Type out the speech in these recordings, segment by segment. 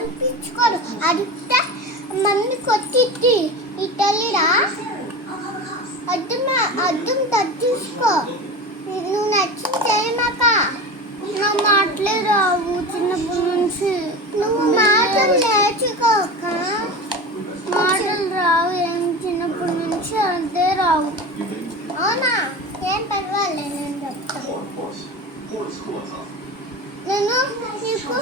అనిపించుకోరు. అడిగితే మమ్మీ కొట్టిద్ది. ఈ తల్లిరా అద్దం తగ్గించుకో. నువ్వు నచ్చింది చేయమాక. నా మాటలే రావు చిన్నప్పటి నుంచి. నువ్వు మాటలు నేర్చుకోక. మాటలు రావు ఏం చిన్నప్పటి నుంచి అంతే రావు. అవునా? ఏం పర్వాలేదు, నేను చెప్తాను. నేను నీకు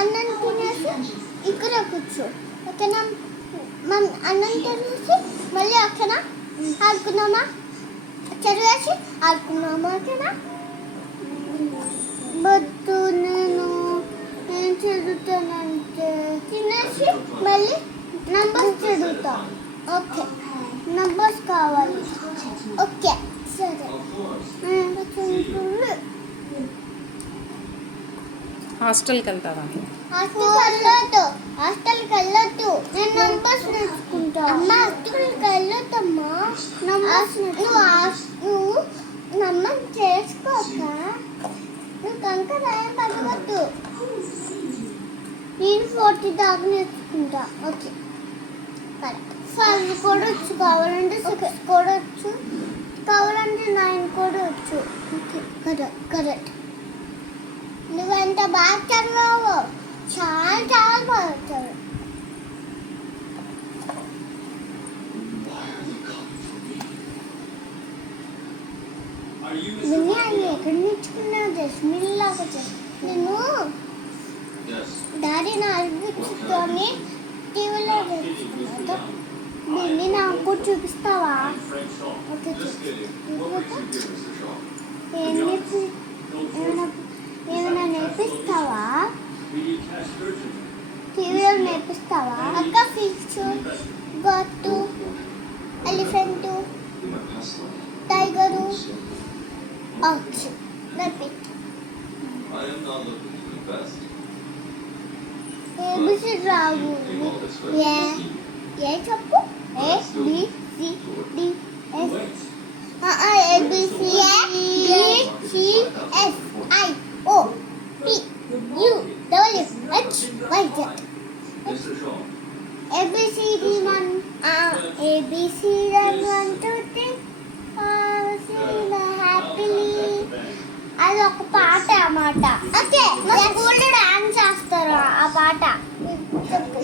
అన్నం తినేసి ఇక్కడ కూర్చో, ఓకేనా? అన్నం తినేసి మళ్ళీ అక్కడ ఆడుకున్నామా, చదివేసి ఆడుకున్నామా, ఓకేనా? బట్ నేను చదువుతానంటే తినేసి మళ్ళీ నంబర్స్ చదువుతా. ఓకే, నంబర్స్ కావాలి. ఓకే సరే. హాస్టల్కి వెళ్తావా? హాస్టల్కి వెళ్ళొద్దు. నేను నంబర్స్ నేర్చుకుంటా. అమ్మ హాస్టల్కి వెళ్ళొద్దమ్మా. నువ్వు నమ్మకం చేసుకోక నువ్వు కనుక రాయం పడవద్దు. నేను 40 దాకా నేర్చుకుంటా. ఓకే, 5 కూడా వచ్చు, కావాలంటే 6 కూడా వచ్చు, కావాలంటే 9 కూడా వచ్చు. Okay, correct. నువ్వెంత బాగా చదివావు, చాలా బాగా చదివావు. నువ్వు ఎక్కడ నేర్చుకున్నావు? జస్మిన్లాగా నేను డాడీ అనిపించుకొని టీవీలో నేర్చుకున్నా. దీన్ని నాకు చూపిస్తావా? ఓకే, ఏమైనా నేర్పిస్తావా? టీవీలో నేర్పిస్తావా? అక్క ఫిష్, గట్టు, ఎలిఫెంటు, టైగరు, ఆక్స్. ఏబిసి రావు. ఏ చెప్పు. ABCDF ABCDEFIOPUWHYZ. ABCD 1 2 3 happily. అది ఒక పాట అన్నమాట. ఓకే, స్కూల్లో డాన్స్ చేస్తారు ఆ పాట. చెప్పు.